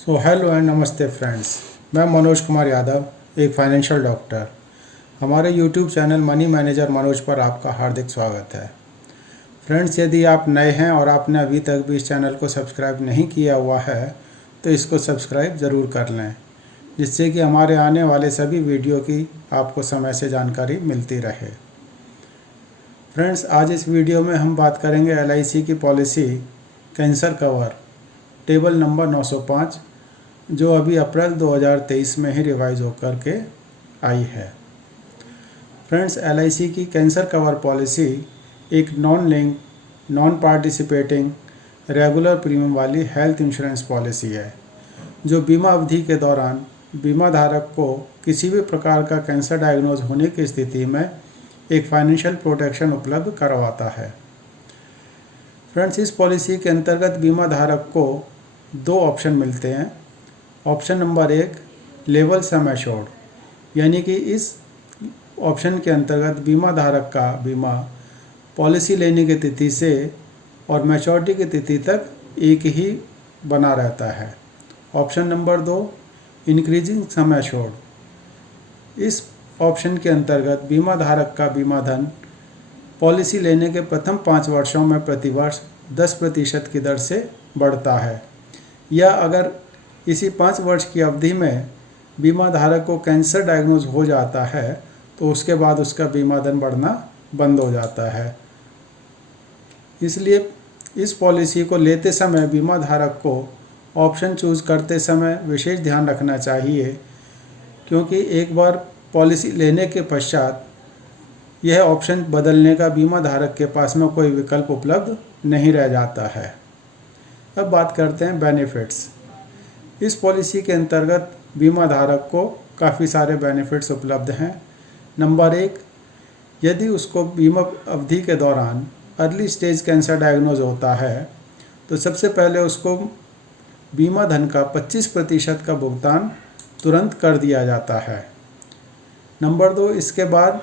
Hello and नमस्ते friends. मैं मनोज कुमार यादव, एक फाइनेंशियल डॉक्टर। हमारे YouTube channel money manager Manoj पर आपका हार्दिक स्वागत है। फ्रेंड्स, यदि आप नए हैं और आपने अभी तक भी इस चैनल को सब्सक्राइब नहीं किया हुआ है तो इसको सब्सक्राइब ज़रूर कर लें, जिससे कि हमारे आने वाले सभी वीडियो की आपको समय से जानकारी मिलती रहे। फ्रेंड्स, आज इस वीडियो में हम बात करेंगे LIC की policy cancer cover table number 905, जो अभी अप्रैल 2023 में ही रिवाइज होकर के आई है। फ्रेंड्स, LIC की कैंसर कवर पॉलिसी एक non link, non participating, regular premium वाली हेल्थ इंश्योरेंस पॉलिसी है, जो बीमा अवधि के दौरान बीमा धारक को किसी भी प्रकार का कैंसर डायग्नोज होने की स्थिति में एक फाइनेंशियल प्रोटेक्शन उपलब्ध करवाता है। फ्रेंड्स, इस पॉलिसी के अंतर्गत बीमा धारक को दो ऑप्शन मिलते हैं। Option number 1, level sum assured, यानी कि इस ऑप्शन के अंतर्गत बीमा धारक का बीमा पॉलिसी लेने की तिथि से और मैच्योरिटी की तिथि तक एक ही बना रहता है। Option number 2, increasing sum assured, इस ऑप्शन के अंतर्गत बीमा धारक का बीमा धन पॉलिसी लेने के प्रथम 5 वर्षों में प्रतिवर्ष 10% की दर से बढ़ता है, या अगर इसी 5 वर्ष की अवधि में बीमा धारक को कैंसर डायग्नोज हो जाता है तो उसके बाद उसका बीमा धन बढ़ना बंद हो जाता है। इसलिए इस पॉलिसी को लेते समय बीमा धारक को ऑप्शन चूज करते समय विशेष ध्यान रखना चाहिए, क्योंकि एक बार पॉलिसी लेने के पश्चात यह ऑप्शन बदलने का बीमा धारक के पास में कोई विकल्प उपलब्ध नहीं रह जाता है। अब बात करते हैं बेनिफिट्स। इस पॉलिसी के अंतर्गत बीमा धारक को काफ़ी सारे बेनिफिट्स उपलब्ध हैं। नंबर 1, यदि उसको बीमा अवधि के दौरान अर्ली स्टेज कैंसर डायग्नोज होता है तो सबसे पहले उसको बीमा धन का 25% का भुगतान तुरंत कर दिया जाता है। नंबर 2, इसके बाद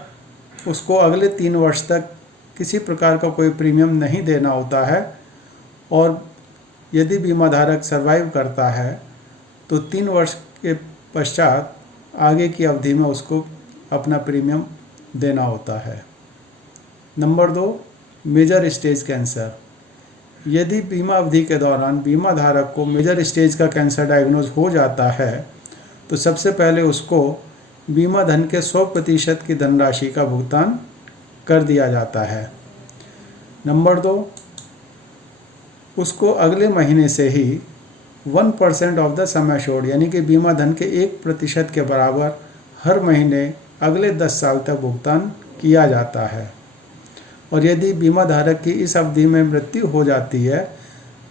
उसको अगले 3 वर्ष तक किसी प्रकार का कोई प्रीमियम नहीं देना होता है, और यदि बीमा धारक सर्वाइव करता है तो 3 वर्ष के पश्चात आगे की अवधि में उसको अपना प्रीमियम देना होता है। नंबर 2, मेजर स्टेज कैंसर, यदि बीमा अवधि के दौरान बीमा धारक को मेजर स्टेज का कैंसर डायग्नोज हो जाता है तो सबसे पहले उसको बीमा धन के 100% की धनराशि का भुगतान कर दिया जाता है। नंबर 2, उसको अगले महीने से ही 1% ऑफ द सम एश्योर्ड, यानी कि बीमा धन के 1% के बराबर हर महीने अगले 10 साल तक भुगतान किया जाता है। और यदि बीमा धारक की इस अवधि में मृत्यु हो जाती है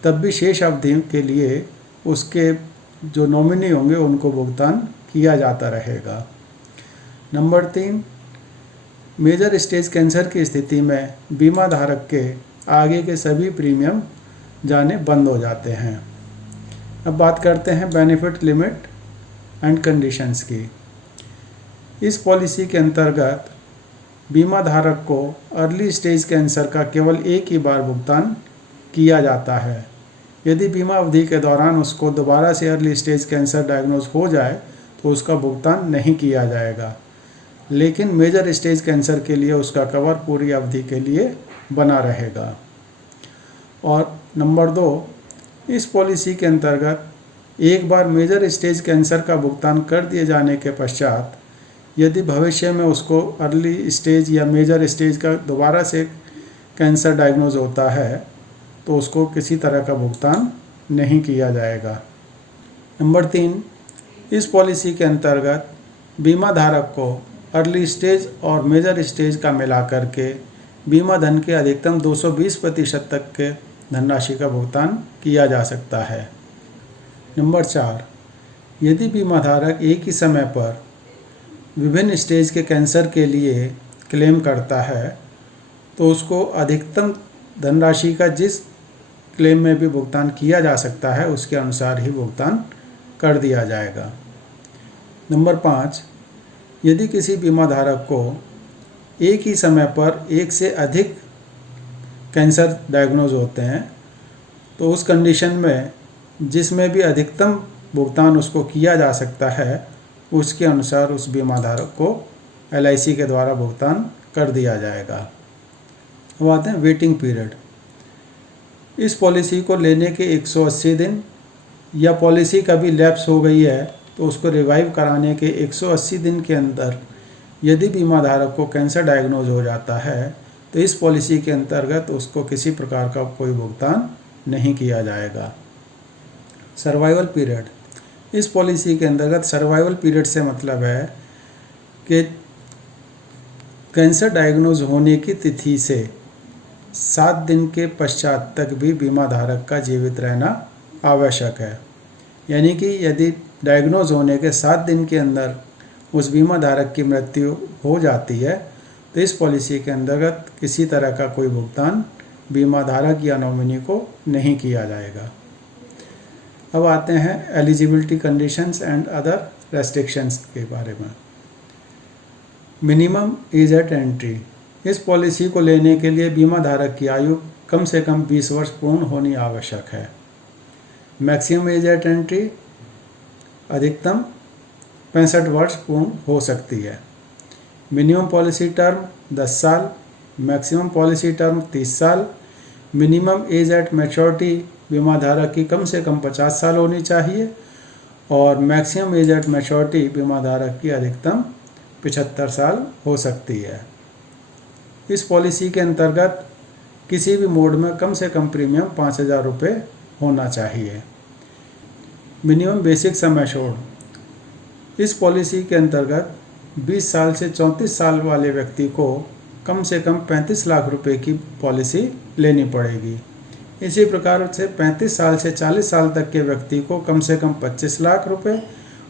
तब भी शेष अवधि के लिए उसके जो नॉमिनी होंगे उनको भुगतान किया जाता रहेगा। नंबर 3, मेजर स्टेज कैंसर की स्थिति में बीमा धारक के आगे के सभी प्रीमियम जाने बंद हो जाते हैं। अब बात करते हैं बेनिफिट लिमिट एंड कंडीशंस की। इस पॉलिसी के अंतर्गत बीमा धारक को अर्ली स्टेज कैंसर का केवल एक ही बार भुगतान किया जाता है। यदि बीमा अवधि के दौरान उसको दोबारा से अर्ली स्टेज कैंसर डायग्नोज हो जाए तो उसका भुगतान नहीं किया जाएगा, लेकिन मेजर स्टेज कैंसर के लिए उसका कवर पूरी अवधि के लिए बना रहेगा। और नंबर 2, इस पॉलिसी के अंतर्गत एक बार मेजर स्टेज कैंसर का भुगतान कर दिए जाने के पश्चात यदि भविष्य में उसको अर्ली स्टेज या मेजर स्टेज का दोबारा से कैंसर डायग्नोज होता है तो उसको किसी तरह का भुगतान नहीं किया जाएगा। नंबर 3, इस पॉलिसी के अंतर्गत बीमा धारक को अर्ली स्टेज और मेजर स्टेज का मिला करके बीमा धन के अधिकतम 220% तक के धनराशि का भुगतान किया जा सकता है। नंबर 4, यदि बीमा धारक एक ही समय पर विभिन्न स्टेज के कैंसर के लिए क्लेम करता है तो उसको अधिकतम धनराशि का जिस क्लेम में भी भुगतान किया जा सकता है उसके अनुसार ही भुगतान कर दिया जाएगा। नंबर 5, यदि किसी बीमा धारक को एक ही समय पर एक से अधिक कैंसर डायग्नोज होते हैं तो उस कंडीशन में जिसमें भी अधिकतम भुगतान उसको किया जा सकता है, उसके अनुसार उस बीमा धारक को LIC के द्वारा भुगतान कर दिया जाएगा। अब आते हैं वेटिंग पीरियड। इस पॉलिसी को लेने के 180 दिन या पॉलिसी कभी लैप्स हो गई है तो उसको रिवाइव कराने के 180 दिन के अंदर यदि बीमा धारक को कैंसर डायग्नोज हो जाता है तो इस पॉलिसी के अंतर्गत उसको किसी प्रकार का कोई भुगतान नहीं किया जाएगा। Survival period. इस पॉलिसी के अंतर्गत सर्वाइवल पीरियड से मतलब है कि कैंसर डायग्नोज होने की तिथि से 7 दिन के पश्चात तक भी बीमा धारक का जीवित रहना आवश्यक है। यानी कि यदि डायग्नोज होने के 7 दिन के अंदर उस बीमा धारक की मृत्यु हो जाती है तो इस पॉलिसी के अंतर्गत किसी तरह का कोई भुगतान बीमा धारक या नॉमिनी को नहीं किया जाएगा। अब आते हैं eligibility conditions and other restrictions के बारे में। Minimum age eight entry. इस पॉलिसी को लेने के लिए बीमा धारक की आयु कम से कम 20 वर्ष पूर्ण होनी आवश्यक है। मैक्सिमम एज एट एंट्री अधिकतम 65 वर्ष पूर्ण हो सकती है। मिनिमम पॉलिसी टर्म 10 साल, मैक्सिमम पॉलिसी टर्म 30 साल। मिनिमम एज एट मैच्योरिटी बीमा धारक की कम से कम 50 साल होनी चाहिए और मैक्सिमम एज एट मैच्योरिटी बीमा धारक की अधिकतम 75 साल हो सकती है। इस पॉलिसी के अंतर्गत किसी भी मोड में कम से कम प्रीमियम 5,000 रुपये होना चाहिए। Minimum basic sum assured. इस पॉलिसी के अंतर्गत 20 साल से 34 साल वाले व्यक्ति को कम से कम 35 लाख रुपए की पॉलिसी लेनी पड़ेगी। इसी प्रकार से 35 साल से 40 साल तक के व्यक्ति को कम से कम 25 लाख रुपए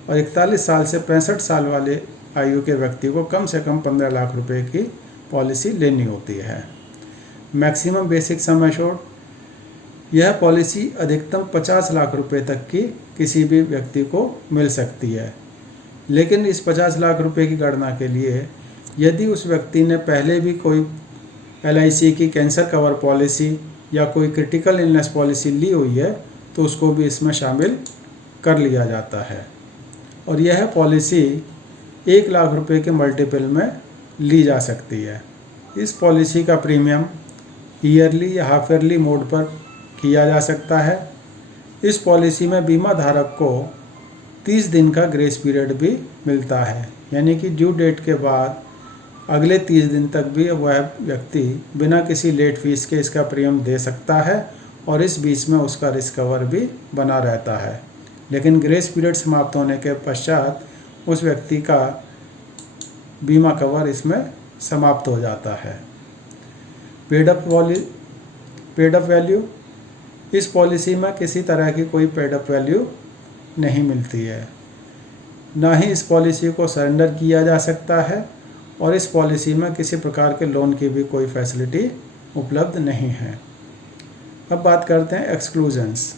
और 41 साल से 65 साल वाले आयु के व्यक्ति को कम से कम 15 लाख रुपए की पॉलिसी लेनी होती है। Maximum basic sum assured. यह पॉलिसी अधिकतम 50 लाख रुपए तक की किसी भी व्यक्ति को मिल सकती है, लेकिन इस 50 लाख रुपए की गणना के लिए यदि उस व्यक्ति ने पहले भी कोई LIC की कैंसर कवर पॉलिसी या कोई क्रिटिकल इलनेस पॉलिसी ली हुई है तो उसको भी इसमें शामिल कर लिया जाता है और यह पॉलिसी 1 लाख रुपए के मल्टीपल में ली जा सकती है। इस पॉलिसी का प्रीमियम ईयरली या हाफ ईयरली मोड पर किया जा सकता है। इस पॉलिसी में बीमा धारक को 30 दिन का ग्रेस पीरियड भी मिलता है, यानी कि ड्यू डेट के बाद अगले 30 दिन तक भी वह व्यक्ति बिना किसी लेट फीस के इसका प्रीमियम दे सकता है और इस बीच में उसका रिस्क कवर भी बना रहता है। लेकिन ग्रेस पीरियड समाप्त होने के पश्चात उस व्यक्ति का बीमा कवर इसमें समाप्त हो जाता है। Paid up value. इस पॉलिसी में किसी तरह की कोई पेड अप वैल्यू नहीं मिलती है, ना ही इस पॉलिसी को सरेंडर किया जा सकता है और इस पॉलिसी में किसी प्रकार के लोन की भी कोई फैसिलिटी उपलब्ध नहीं है। अब बात करते हैं एक्सक्लूजन्स।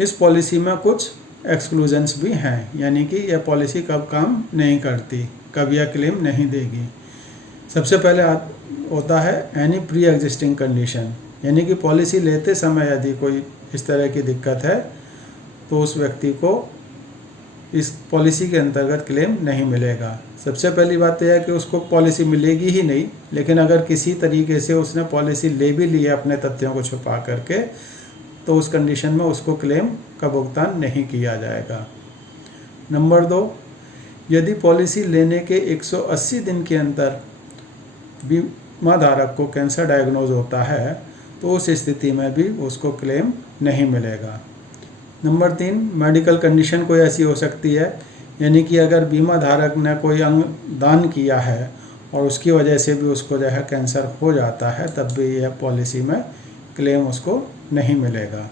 इस पॉलिसी में कुछ एक्सक्लूजन्स भी हैं, यानी कि यह पॉलिसी कब काम नहीं करती, कब यह क्लेम नहीं देगी। सबसे पहले होता है एनी प्री एग्जिस्टिंग कंडीशन, यानी कि पॉलिसी लेते समय यदि कोई इस तरह की दिक्कत है तो उस व्यक्ति को इस पॉलिसी के अंतर्गत क्लेम नहीं मिलेगा। सबसे पहली बात यह है कि उसको पॉलिसी मिलेगी ही नहीं, लेकिन अगर किसी तरीके से उसने पॉलिसी ले भी ली है अपने तथ्यों को छुपा करके तो उस कंडीशन में उसको क्लेम का भुगतान नहीं किया जाएगा। नंबर 2, यदि पॉलिसी लेने के 180 दिन के अंदर बीमा धारक को कैंसर डायग्नोज होता है तो उस स्थिति में भी उसको क्लेम नहीं मिलेगा। नंबर 3, मेडिकल कंडीशन कोई ऐसी हो सकती है, यानी कि अगर बीमा धारक ने कोई अंग दान किया है और उसकी वजह से भी उसको जो है कैंसर हो जाता है तब भी यह पॉलिसी में क्लेम उसको नहीं मिलेगा।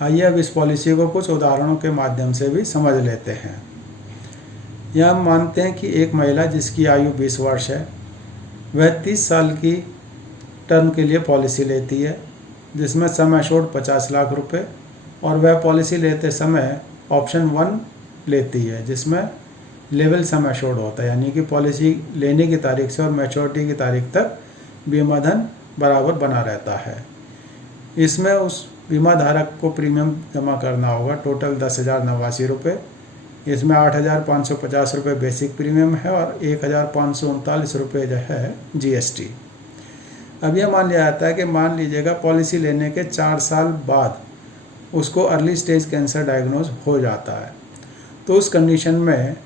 आइए अब इस पॉलिसी को कुछ उदाहरणों के माध्यम से भी समझ लेते हैं। यह हम मानते हैं कि एक महिला जिसकी आयु 20 वर्ष है वह 30 साल की टर्म के लिए पॉलिसी लेती है जिसमें सम एश्योर्ड 50 लाख रुपए और वह पॉलिसी लेते समय ऑप्शन 1 लेती है जिसमें लेवल सम एश्योर्ड होता है, यानी कि पॉलिसी लेने की तारीख से और मैच्योरिटी की तारीख तक बीमा धन बराबर बना रहता है। इसमें उस बीमा धारक को प्रीमियम जमा करना होगा टोटल 10,089 रुपये। इसमें 8,550 रुपये बेसिक प्रीमियम है और 1,539 रुपये जो है जीएसटी। अब यह मान लिया जाता है कि मान लीजिएगा पॉलिसी लेने के 4 साल बाद उसको अर्ली स्टेज कैंसर डायग्नोज हो जाता है, तो उस कंडीशन में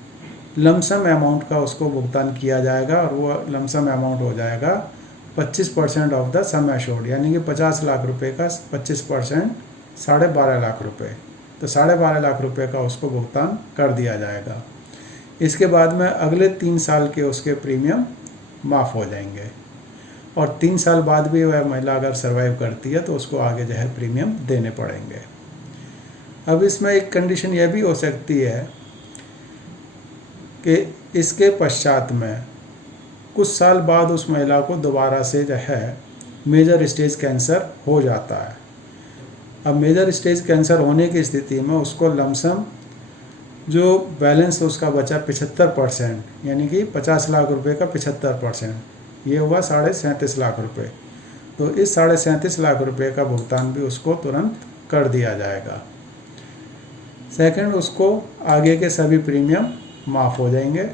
लमसम अमाउंट का उसको भुगतान किया जाएगा और वो लमसम अमाउंट हो जाएगा 25% ऑफ द सम एश्योर्ड, यानी कि 50 लाख रुपए का 25% 12.5 लाख रुपए, तो 12.5 लाख रुपए का उसको भुगतान कर दिया जाएगा। इसके बाद में अगले 3 साल के उसके प्रीमियम माफ़ हो जाएंगे और 3 साल बाद भी वह महिला अगर सर्वाइव करती है तो उसको आगे जो है प्रीमियम देने पड़ेंगे। अब इसमें एक कंडीशन यह भी हो सकती है कि इसके पश्चात में कुछ साल बाद उस महिला को दोबारा से जो है मेजर स्टेज कैंसर हो जाता है। अब मेजर स्टेज कैंसर होने की स्थिति में उसको लमसम जो बैलेंस उसका बचा 75%, यानी कि 50 लाख रुपए का 75%, ये हुआ 37.5 लाख रुपए। तो इस 37.5 लाख रुपए का भुगतान भी उसको तुरंत कर दिया जाएगा। सेकंड, उसको आगे के सभी प्रीमियम माफ़ हो जाएंगे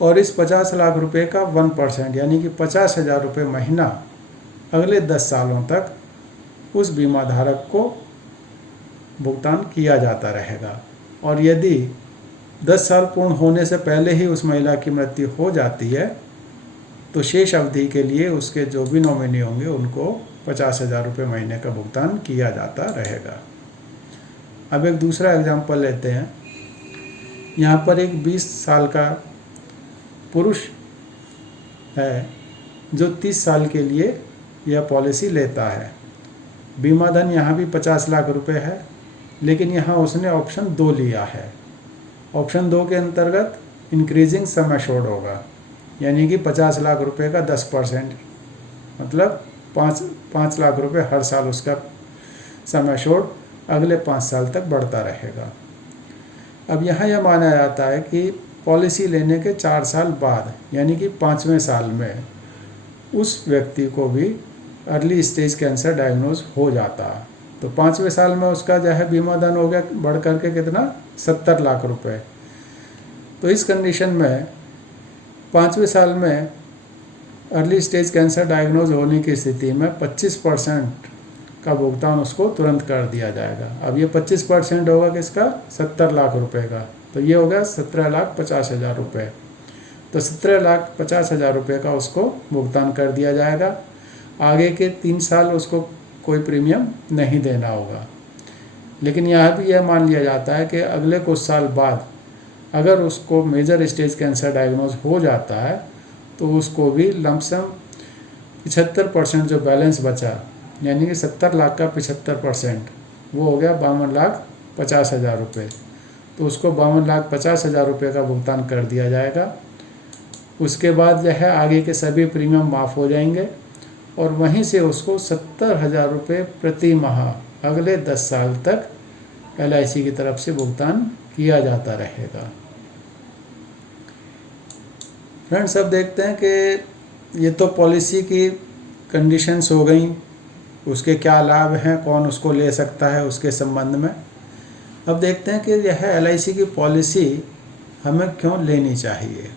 और इस 50 लाख रुपए का 1% यानी कि 50,000 रुपये महीना अगले 10 सालों तक उस बीमा धारक को भुगतान किया जाता रहेगा। और यदि 10 साल पूर्ण होने से पहले ही उस महिला की मृत्यु हो जाती है तो शेष अवधि के लिए उसके जो भी नॉमिनी होंगे उनको 50,000 रुपये महीने का भुगतान किया जाता रहेगा। अब एक दूसरा एग्जाम्पल लेते हैं। यहाँ पर एक 20 साल का पुरुष है जो 30 साल के लिए यह पॉलिसी लेता है। बीमा धन यहाँ भी 50 लाख रुपए है, लेकिन यहाँ उसने ऑप्शन 2 लिया है। ऑप्शन 2 के अंतर्गत इंक्रीजिंग सम एश्योर्ड होगा, यानी कि 50 लाख रुपए का 10%, मतलब 5 लाख रुपए हर साल उसका सम एश्योर्ड अगले 5 साल तक बढ़ता रहेगा। अब यहाँ यह माना जाता है कि पॉलिसी लेने के 4 साल बाद यानी कि 5वें साल में उस व्यक्ति को भी अर्ली स्टेज कैंसर डायग्नोज हो जाता है, तो 5वें साल में उसका जो है बीमा धन हो गया बढ़ करके कितना 70 लाख रुपए। तो इस कंडीशन में 5वें साल में अर्ली स्टेज कैंसर डायग्नोज होने की स्थिति में 25% का भुगतान उसको तुरंत कर दिया जाएगा। अब ये 25% होगा किसका 70 लाख रुपए का, तो ये हो गया 17,50,000 रुपये। तो 17,50,000 रुपये का उसको भुगतान कर दिया जाएगा। आगे के 3 साल उसको कोई प्रीमियम नहीं देना होगा। लेकिन यहाँ भी यह मान लिया जाता है कि अगले कुछ साल बाद अगर उसको मेजर स्टेज कैंसर डायग्नोज हो जाता है तो उसको भी लमसम 75% जो बैलेंस बचा, यानी कि 70 लाख का 75%, वो हो गया 52,50,000 रुपये। तो उसको 52,50,000 रुपये का भुगतान कर दिया जाएगा। उसके बाद जो है आगे के सभी प्रीमियम माफ़ हो जाएंगे और वहीं से उसको 70,000 रुपये प्रति माह अगले 10 साल तक LIC की तरफ से भुगतान किया जाता रहेगा। फ्रेंड्स, अब देखते हैं कि ये तो पॉलिसी की कंडीशंस हो गई, उसके क्या लाभ हैं, कौन उसको ले सकता है उसके संबंध में। अब देखते हैं कि यह LIC की पॉलिसी हमें क्यों लेनी चाहिए।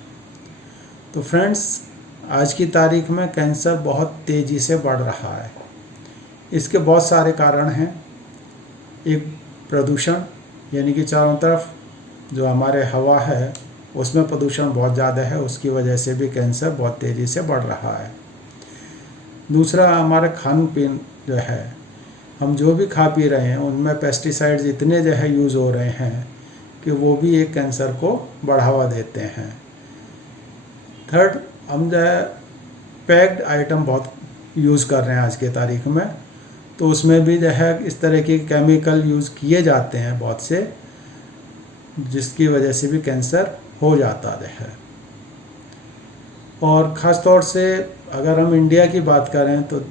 तो फ्रेंड्स, आज की तारीख में कैंसर बहुत तेज़ी से बढ़ रहा है। इसके बहुत सारे कारण हैं। एक प्रदूषण, यानी कि चारों तरफ जो हमारे हवा है उसमें प्रदूषण बहुत ज़्यादा है, उसकी वजह से भी कैंसर बहुत तेज़ी से बढ़ रहा है। दूसरा, हमारे खान पीन जो है, हम जो भी खा पी रहे हैं उनमें पेस्टिसाइड्स इतने जो है यूज़ हो रहे हैं कि वो भी एक कैंसर को बढ़ावा देते हैं। थर्ड, हम जो है पैक्ड आइटम बहुत यूज़ कर रहे हैं आज के तारीख में, तो उसमें भी जो है इस तरह के केमिकल यूज़ किए जाते हैं बहुत से, जिसकी वजह से भी कैंसर हो जाता है। और ख़ास तौर से अगर हम इंडिया की बात करें तो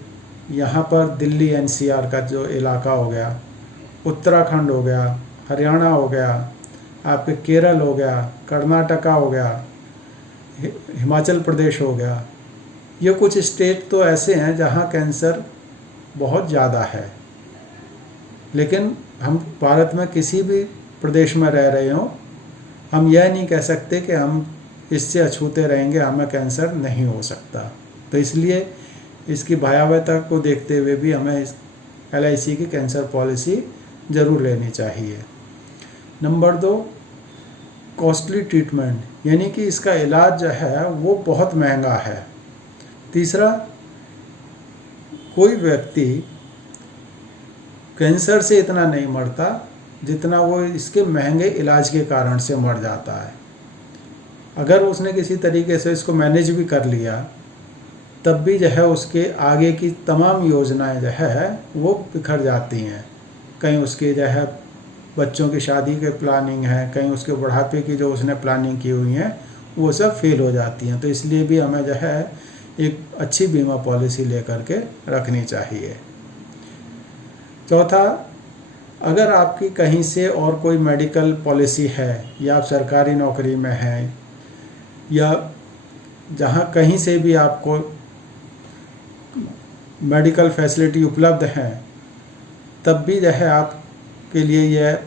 यहाँ पर दिल्ली NCR का जो इलाका हो गया, उत्तराखंड हो गया, हरियाणा हो गया, आपके केरल हो गया, कर्नाटका हो गया, हिमाचल प्रदेश हो गया, ये कुछ स्टेट तो ऐसे हैं जहाँ कैंसर बहुत ज़्यादा है। लेकिन हम भारत में किसी भी प्रदेश में रह रहे हों, हम यह नहीं कह सकते कि हम इससे अछूते रहेंगे, हमें कैंसर नहीं हो सकता। तो इसलिए इसकी भयावहता को देखते हुए भी हमें LIC की कैंसर पॉलिसी ज़रूर लेनी चाहिए। नंबर 2, कॉस्टली ट्रीटमेंट, यानी कि इसका इलाज जो है वो बहुत महंगा है। तीसरा, कोई व्यक्ति कैंसर से इतना नहीं मरता जितना वो इसके महंगे इलाज के कारण से मर जाता है। अगर उसने किसी तरीके से इसको मैनेज भी कर लिया, तब भी जो है उसके आगे की तमाम योजनाएं जो है वो बिखर जाती हैं। कहीं उसके जो है बच्चों की शादी के प्लानिंग है, कहीं उसके बुढ़ापे की जो उसने प्लानिंग की हुई है वो सब फेल हो जाती हैं। तो इसलिए भी हमें जो है एक अच्छी बीमा पॉलिसी लेकर के रखनी चाहिए। चौथा, अगर आपकी कहीं से और कोई मेडिकल पॉलिसी है या आप सरकारी नौकरी में हैं या जहाँ कहीं से भी आपको मेडिकल फैसिलिटी उपलब्ध हैं, तब भी जो है आपके लिए यह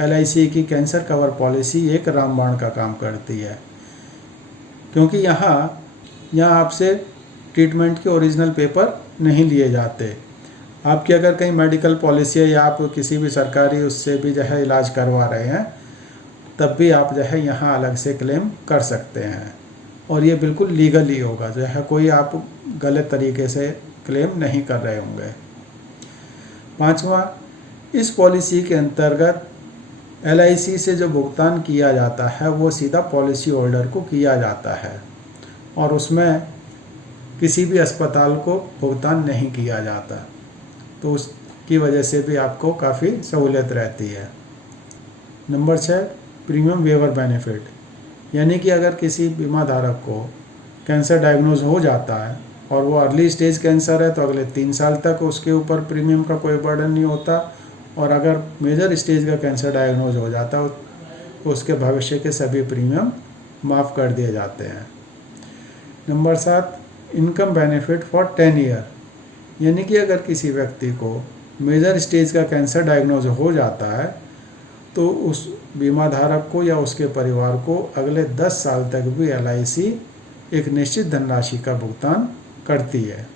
LIC की कैंसर कवर पॉलिसी एक रामबाण का काम करती है। क्योंकि यहाँ आपसे ट्रीटमेंट के ओरिजिनल पेपर नहीं लिए जाते। आपकी अगर कहीं मेडिकल पॉलिसी है या आप किसी भी सरकारी उससे भी जो है इलाज करवा रहे हैं, तब भी आप जो है यहाँ अलग से क्लेम कर सकते हैं और ये बिल्कुल लीगल ही होगा, जो है कोई आप गलत तरीके से क्लेम नहीं कर रहे होंगे। पांचवा, इस पॉलिसी के अंतर्गत LIC से जो भुगतान किया जाता है वो सीधा पॉलिसी होल्डर को किया जाता है और उसमें किसी भी अस्पताल को भुगतान नहीं किया जाता। तो उसकी वजह से भी आपको काफ़ी सहूलियत रहती है। नंबर 6, प्रीमियम वेवर बेनिफिट, यानी कि अगर किसी बीमा धारक को कैंसर डायग्नोज हो जाता है और वो अर्ली स्टेज कैंसर है तो अगले 3 साल तक उसके ऊपर प्रीमियम का कोई बर्डन नहीं होता, और अगर मेजर स्टेज का कैंसर डायग्नोज हो जाता है तो उसके भविष्य के सभी प्रीमियम माफ़ कर दिए जाते हैं। Number 7, income benefit for 10 year, यानी कि अगर किसी व्यक्ति को मेजर स्टेज का कैंसर डायग्नोज हो जाता है तो उस बीमा धारक को या उसके परिवार को अगले 10 साल तक भी LIC एक निश्चित धनराशि का भुगतान करती है।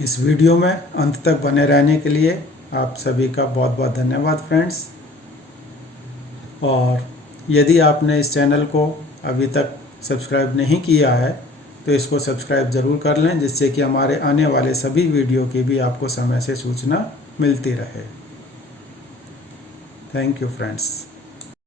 इस वीडियो में अंत तक बने रहने के लिए आप सभी का बहुत बहुत धन्यवाद फ्रेंड्स। और यदि आपने इस चैनल को अभी तक सब्सक्राइब नहीं किया है तो इसको सब्सक्राइब ज़रूर कर लें, जिससे कि हमारे आने वाले सभी वीडियो की भी आपको समय से सूचना मिलती रहे। Thank you friends.